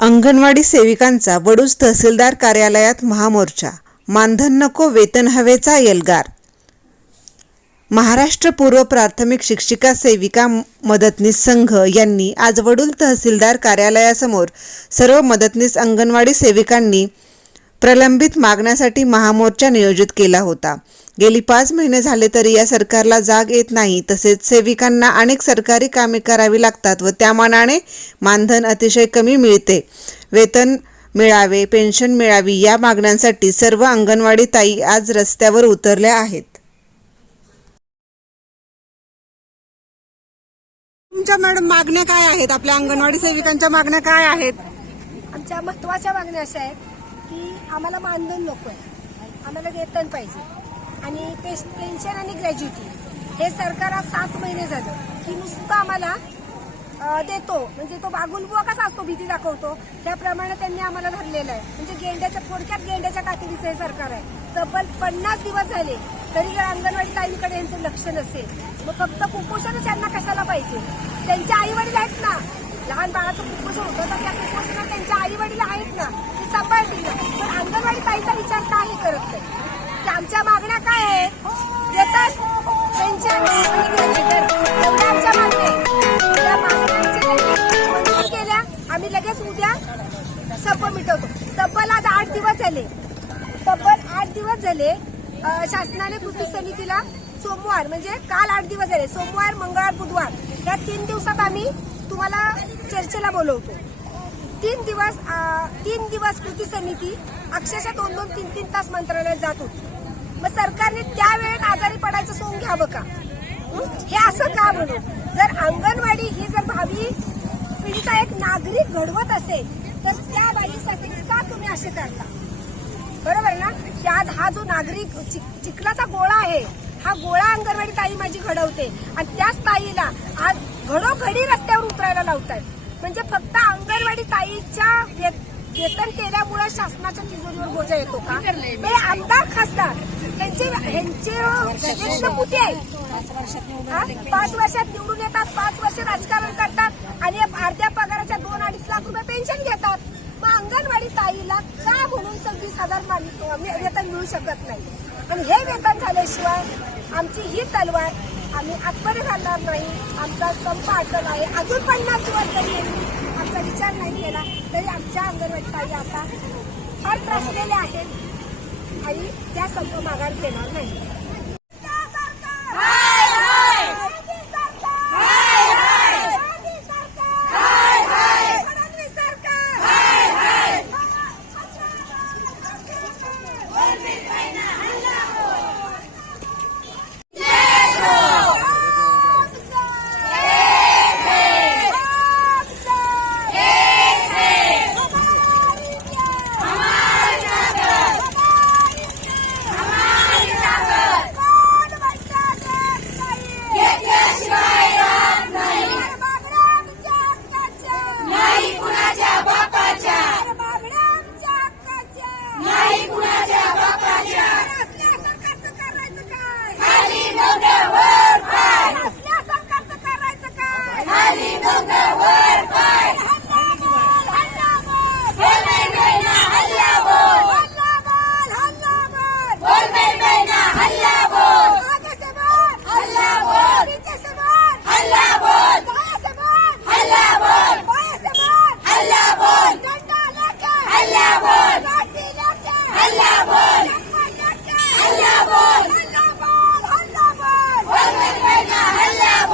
अंगणवाडी सेविकांचा वडूज तहसीलदार कार्यालयात महामोर्चा. मानधन नको वेतन हवेचा एल्गार. महाराष्ट्र पूर्व प्राथमिक शिक्षिका सेविका मदतनीस संघ यांनी आज वडूल तहसीलदार कार्यालयासमोर सर्व मदतनीस अंगणवाडी सेविकांनी प्रलंबित मागण्यासाठी महामोर्चा नियोजित केला होता. गेली पाच महिने झाले तरी या सरकारला जाग येत नाही. तसेच सेविकांना अनेक सरकारी कामे करावी लागतात व त्या मानाने मानधन अतिशय कमी मिळते. वेतन मिळावे पेन्शन मिळावी या मागण्यांसाठी सर्व अंगणवाडी ताई आज रस्त्यावर उतरल्या आहेत. तुमच्या मॅडम मागण्या काय आहेत? आपल्या अंगणवाडी सेविकांच्या मागण्या काय आहेत? आमच्या महत्त्वाच्या मागण्या अशा आहेत. की आम्हाला मानधन नको आहे. आम्हाला वेतन पाहिजे. आणि पेश- पेन्शन आणि ग्रॅज्युटी हे सरकार आज सात महिने झालं. की नुसतं आम्हाला देतो. म्हणजे तो बागुलबुवा कसा असतो भीती दाखवतो. त्याप्रमाणे त्यांनी आम्हाला धरलेलं आहे. म्हणजे गेंड्याच्या थोडक्यात गेंड्याच्या कातडीचं हे सरकार आहे. तब्बल पन्नास दिवस झाले तरी जर अंगणवाडी ताईंकडे यांचं लक्ष नसेल. मग फक्त कुपोषणच त्यांना कशाला पाहिजे? त्यांचे आई वडील आहेत ना. लहान बाळाचं कुपोषण होतं तर त्या कुपोषणात त्यांच्या आई वडील आहेत ना. ते सांभाळतील. अंगणवाडी विचार काही करत नाही. की आमच्या मागण्या काय आहेत? वेतन पेन्शन एवढ्या आमच्या मागण्या केल्या आम्ही लगेच उद्या संप मिटवतो. तब्बल आज आठ दिवस झाले. तब्बल आठ दिवस झाले शासनाने कृती समितीला सोमवार म्हणजे काल आठ दिवस झाले सोमवार मंगळवार बुधवार या तीन दिवसात आम्ही तुम्हाला चर्चेला बोलवतो. तीन दिवस तीन दिवस कृती समिती अक्षरशः दोन दोन तीन तीन तास मंत्रालयात जात होती. मग सरकारने त्यावेळेत आजारी पडायचं सोंग घ्यावं का? हे? असं का म्हणून? जर अंगणवाडी ही जर भावी पिढीचा एक नागरिक घडवत असेल तर त्या बाईसाठी का तुम्ही असे करता? बरोबर ना? की आज हा जो नागरिक चिक- चिखलाचा गोळा आहे हा गोळा अंगणवाडी ताई माझी घडवते. आणि त्याच ताईला आज घडोघडी रस्त्यावर उतरायला लावतायत. म्हणजे फक्त अंगणवाडी ताईच्या वेतन केल्यामुळे शासनाच्या तिजोरीवर बोजा येतो का? ते आमदार खासदार त्यांचे ह्यांचे एक पुते आहे पाच वर्षात निवडून येतात पाच वर्ष राजकारण करतात आणि अर्ध्या पगाराच्या दोन अडीच लाख रुपये पेन्शन घेतात. मग अंगणवाडी ताईला का म्हणून सव्वीस हजार वेतन मिळू शकत नाही. आणि हे वेतन झाल्याशिवाय आमची ही तलवार आम्ही आतमध्ये घालणार नाही. आमचा संप अटल आहे. अजून पन्नास दिवस जरी आमचा विचार नाही केला तरी आमच्या अंगणवाडी ताई आता फार त्रासलेले आहेत. आणि त्या संप माघार घेणार नाही. Chicago!